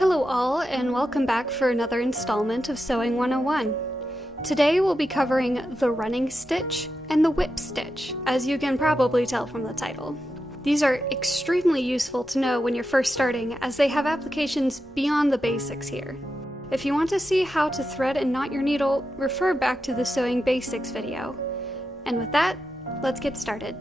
Hello all, and welcome back for another installment of Sewing 101. Today we'll be covering the running stitch and the whip stitch, as you can probably tell from the title. These are extremely useful to know when you're first starting, as they have applications beyond the basics here. If you want to see how to thread and knot your needle, refer back to the Sewing Basics video. And with that, let's get started.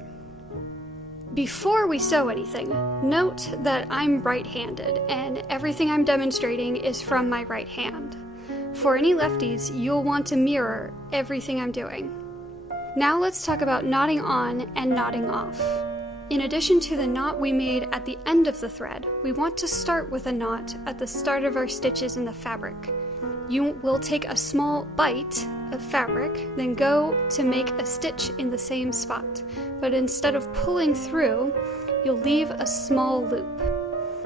Before we sew anything, note that I'm right-handed, and everything I'm demonstrating is from my right hand. For any lefties, you'll want to mirror everything I'm doing. Now let's talk about knotting on and knotting off. In addition to the knot we made at the end of the thread, we want to start with a knot at the start of our stitches in the fabric. You will take a small bite of fabric, then go to make a stitch in the same spot, but instead of pulling through, you'll leave a small loop.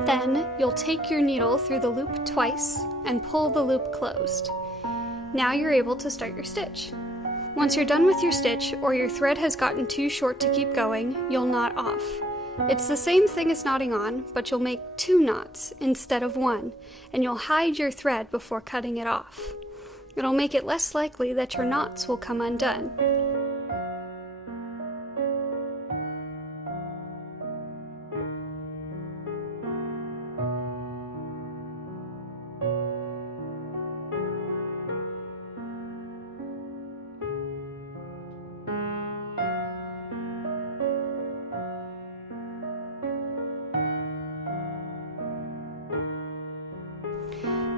Then you'll take your needle through the loop twice and pull the loop closed. Now you're able to start your stitch. Once you're done with your stitch, or your thread has gotten too short to keep going, you'll knot off. It's the same thing as knotting on, but you'll make 2 knots instead of 1, and you'll hide your thread before cutting it off. It'll make it less likely that your knots will come undone.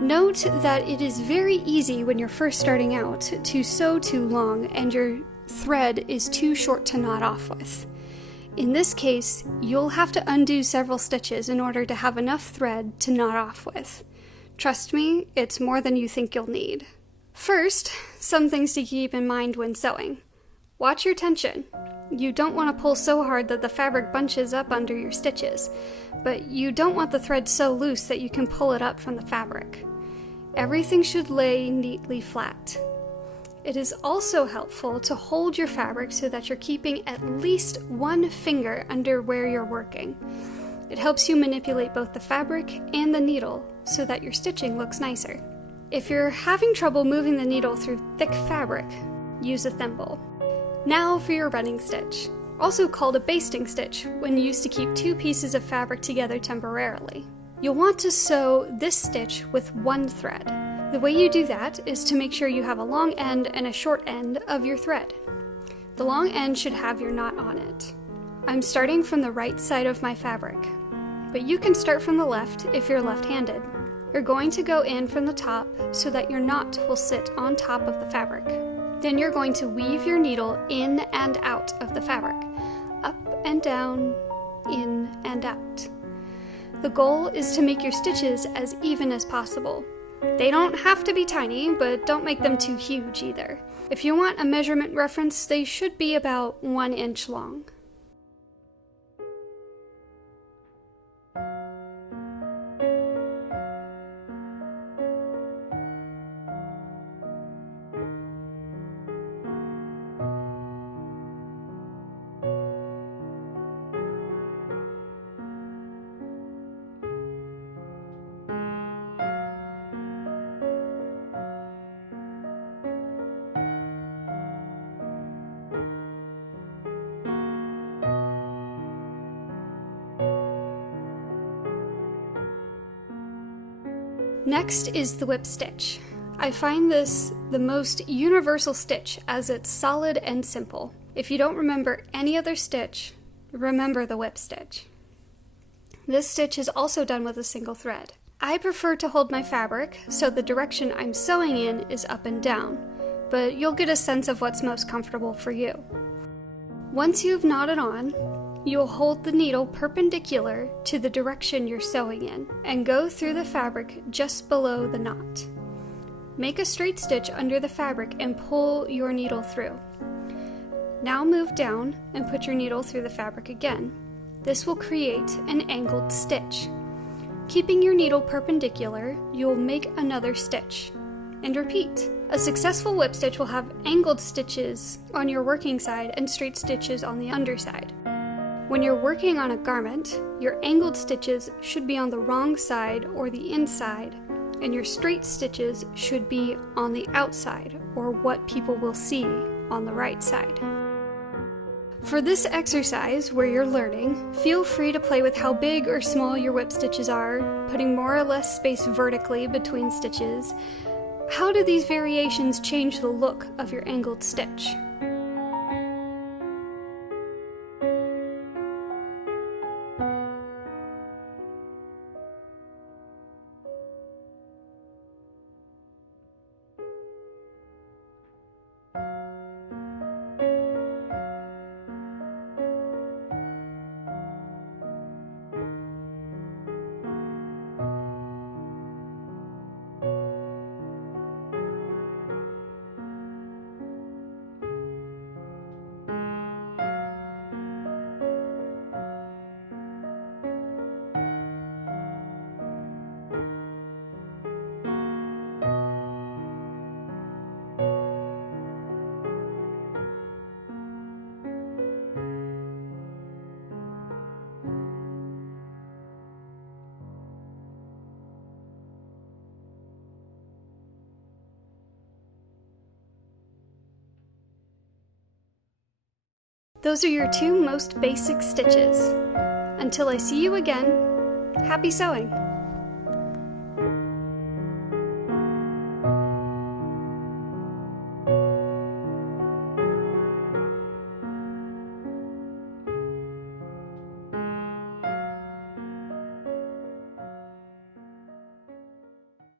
Note that it is very easy when you're first starting out to sew too long and your thread is too short to knot off with. In this case, you'll have to undo several stitches in order to have enough thread to knot off with. Trust me, it's more than you think you'll need. First, some things to keep in mind when sewing. Watch your tension. You don't want to pull so hard that the fabric bunches up under your stitches, but you don't want the thread so loose that you can pull it up from the fabric. Everything should lay neatly flat. It is also helpful to hold your fabric so that you're keeping at least one finger under where you're working. It helps you manipulate both the fabric and the needle so that your stitching looks nicer. If you're having trouble moving the needle through thick fabric, use a thimble. Now for your running stitch, also called a basting stitch when used to keep 2 pieces of fabric together temporarily. You'll want to sew this stitch with 1 thread. The way you do that is to make sure you have a long end and a short end of your thread. The long end should have your knot on it. I'm starting from the right side of my fabric, but you can start from the left if you're left-handed. You're going to go in from the top so that your knot will sit on top of the fabric. Then you're going to weave your needle in and out of the fabric, up and down, in and out. The goal is to make your stitches as even as possible. They don't have to be tiny, but don't make them too huge either. If you want a measurement reference, they should be about 1 inch long. Next is the whip stitch. I find this the most universal stitch as it's solid and simple. If you don't remember any other stitch, remember the whip stitch. This stitch is also done with a single thread. I prefer to hold my fabric so the direction I'm sewing in is up and down, but you'll get a sense of what's most comfortable for you. Once you've knotted on, you'll hold the needle perpendicular to the direction you're sewing in and go through the fabric just below the knot. Make a straight stitch under the fabric and pull your needle through. Now move down and put your needle through the fabric again. This will create an angled stitch. Keeping your needle perpendicular, you'll make another stitch. And repeat. A successful whip stitch will have angled stitches on your working side and straight stitches on the underside. When you're working on a garment, your angled stitches should be on the wrong side or the inside, and your straight stitches should be on the outside, or what people will see on the right side. For this exercise, where you're learning, feel free to play with how big or small your whip stitches are, putting more or less space vertically between stitches. How do these variations change the look of your angled stitch? Those are your two most basic stitches. Until I see you again, happy sewing!